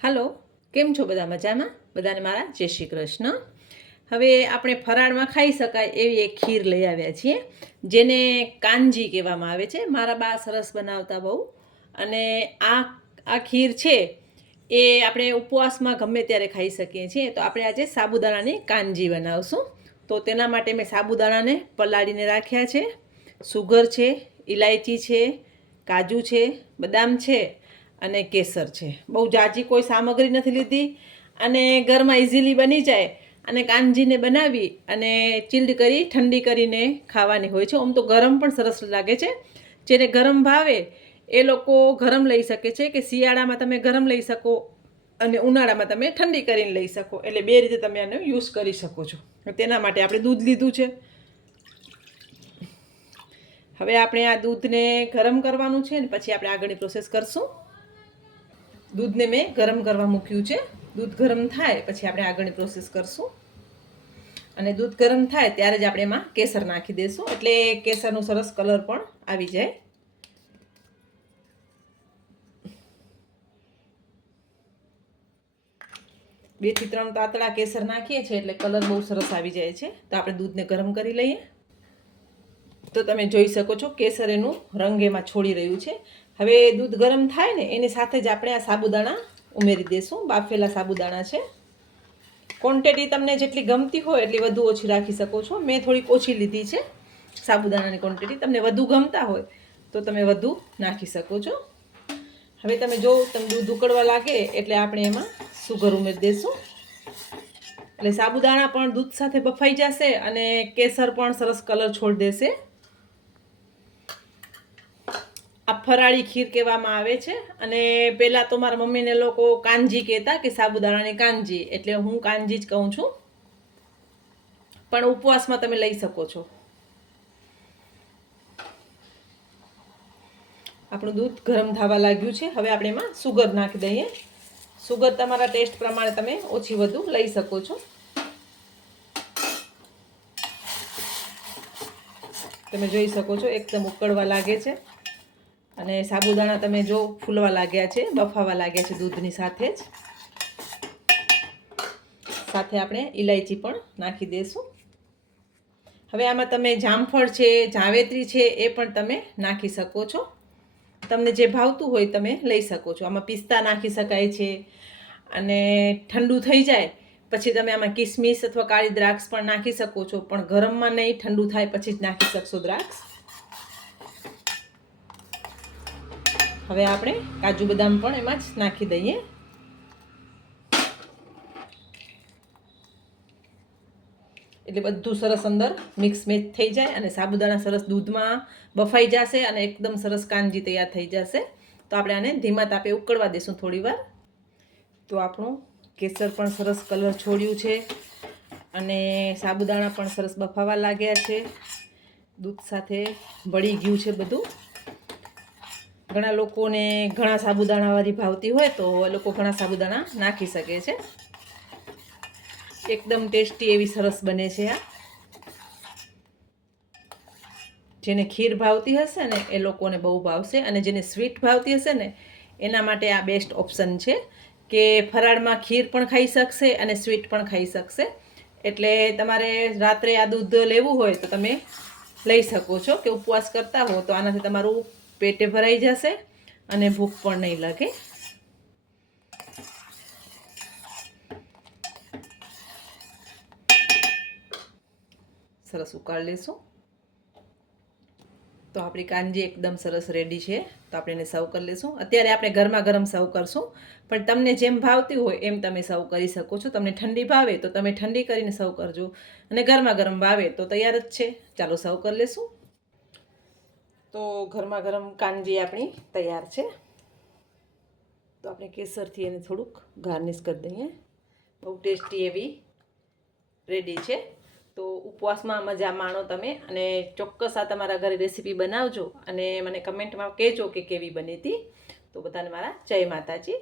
હાલો, કેમ છો બધા? મજામાં? બધાને મારા જય શ્રી કૃષ્ણ. હવે આપણે ફરાળમાં ખાઈ શકાય એવી એક ખીર લઈ આવ્યા છીએ, જેને કાંજી કહેવામાં આવે છે. મારા બા સરસ બનાવતા બહુ. અને આ ખીર છે એ આપણે ઉપવાસમાં ગમે ત્યારે ખાઈ શકીએ છીએ. તો આપણે આજે સાબુદાણાની કાંજી બનાવશું. તો તેના માટે મેં સાબુદાણાને પલાળીને રાખ્યા છે. સુગર છે, ઇલાયચી છે, કાજુ છે, બદામ છે અને કેસર છે. બહુ જાજી કોઈ સામગ્રી નથી લીધી અને ઘરમાં ઇઝીલી બની જાય. અને કાંજીને બનાવી અને ચીલ્ડ કરી ઠંડી કરીને ખાવાની હોય છે. આમ તો ગરમ પણ સરસ લાગે છે. જેને ગરમ ભાવે એ લોકો ગરમ લઈ શકે છે, કે શિયાળામાં તમે ગરમ લઈ શકો અને ઉનાળામાં તમે ઠંડી કરીને લઈ શકો. એટલે બે રીતે તમે આનો યુઝ કરી શકો છો. તેના માટે આપણે દૂધ લીધું છે. હવે આપણે આ દૂધને ગરમ કરવાનું છે ને પછી આપણે આગળની પ્રોસેસ કરશું. દૂધને મેં ગરમ કરવા મૂક્યું છે. દૂધ ગરમ થાય પછી આપણે આગળની પ્રોસેસ કરશું. અને દૂધ ગરમ થાય ત્યારે જ આપણે એમાં કેસર નાખી દઈશું, એટલે કેસરનો સરસ કલર પણ આવી જાય. બે થી ત્રણ તાતડા કેસર નાખીએ છીએ એટલે કલર બહુ સરસ આવી જાય છે. તો આપણે દૂધને ગરમ કરી લઈએ. તો તમે જોઈ શકો છો કેસર એનું રંગ એમાં છોડી રહ્યું છે. હવે દૂધ ગરમ થાય ને એની સાથે જ આપણે આ સાબુદાણા ઉમેરી દઈશું. બાફેલા સાબુદાણા છે. ક્વોન્ટિટી તમને જેટલી ગમતી હોય એટલી વધુ ઓછી રાખી શકો છો. મેં થોડીક ઓછી લીધી છે સાબુદાણાની ક્વોન્ટિટી. તમને વધુ ગમતા હોય તો તમે વધુ નાખી શકો છો. હવે તમે જો તમે દૂધ ઉકળવા લાગે એટલે આપણે એમાં સુગર ઉમેરી દઈશું. એટલે સાબુદાણા પણ દૂધ સાથે બફાઈ જશે અને કેસર પણ સરસ કલર છોડી દેશે. આ ફરાળી ખીર કહેવામાં આવે છે. અને પહેલાં તો મારા મમ્મીને લોકો કાંજી કહેતા, કે સાબુદાણાની કાંજી. એટલે હું કાંજી જ કહું છું, પણ ઉપવાસમાં તમે લઈ શકો છો. આપણું દૂધ ગરમ થવા લાગ્યું છે. હવે આપણે એમાં સુગર નાખી દઈએ. સુગર તમારા ટેસ્ટ પ્રમાણે તમે ઓછી વધુ લઈ શકો છો. તમે જોઈ શકો છો એકદમ ઉકળવા લાગે છે અને સાબુદાણા તમે જો ફૂલવા લાગ્યા છે, બફાવા લાગ્યા છે દૂધની સાથે જ. સાથે આપણે ઇલાયચી પણ નાખી દઈશું. હવે આમાં તમે જામફળ છે, જાવેત્રી છે એ પણ તમે નાખી શકો છો. તમને જે ભાવતું હોય તમે લઈ શકો છો. આમાં પિસ્તા નાખી શકાય છે. અને ઠંડુ થઈ જાય પછી તમે આમાં કિસમિસ અથવા કાળી દ્રાક્ષ પણ નાખી શકો છો. પણ ગરમમાં નહીં, ઠંડુ થાય પછી જ નાખી શકશો દ્રાક્ષ. હવે આપણે કાજુ બદામ પણ એમાં જ નાખી દઈએ. એટલે બધું સરસ અંદર મિક્સ મેચ થઈ જાય અને સાબુદાણા સરસ દૂધમાં બફાઈ જશે અને એકદમ સરસ કાંજી તૈયાર થઈ જશે. તો આપણે આને ધીમા તાપે ઉકળવા દઈશું થોડી વાર. તો આપણું કેસર પણ સરસ કલર છોડ્યું છે અને સાબુદાણા પણ સરસ બફાવા લાગ્યા છે. દૂધ સાથે ભળી ગયું છે બધું. ઘણા લોકોને ઘણા સાબુદાણાવાળી ભાવતી હોય તો એ લોકો ઘણા સાબુદાણા નાખી શકે છે. એકદમ ટેસ્ટી એવી સરસ બને છે આ. જેને ખીર ભાવતી હશે ને એ લોકોને બહુ ભાવશે. અને જેને સ્વીટ ભાવતી હશે ને એના માટે આ બેસ્ટ ઓપ્શન છે, કે ફરાળમાં ખીર પણ ખાઈ શકશે અને સ્વીટ પણ ખાઈ શકશે. એટલે તમારે રાત્રે આ દૂધ લેવું હોય તો તમે લઈ શકો છો, કે ઉપવાસ કરતા હો તો આનાથી તમારું પેટે ભરાઈ જશે અને ભૂખ પણ નહીં લાગે. સરસ ઉકાળી લેશું. તો આપણી કાંજી એકદમ સરસ રેડી છે. તો આપણે એને સર્વ કરી લઈશું. અત્યારે આપણે ગરમા ગરમ સર્વ કરશું, પણ તમને જેમ ભાવતી હોય એમ તમે સર્વ કરી શકો છો. તમને ઠંડી ભાવે તો તમે ઠંડી કરીને સર્વ કરજો, અને ગરમા ગરમ ભાવે તો તૈયાર જ છે. ચાલો સર્વ કરી લઈશું. તો ગરમા ગરમ કાંજી આપણી તૈયાર છે. તો આપણે કેસરથી એને થોડુંક ગાર્નિશ કરી દઈએ. બહુ ટેસ્ટી એવી રેડી છે. તો ઉપવાસમાં મજા માણો તમે, અને ચોક્કસ આ તમારા ઘરે રેસીપી બનાવજો અને મને કમેન્ટમાં કહેજો કે કેવી બની હતી. તો બધાને મારા જય માતાજી.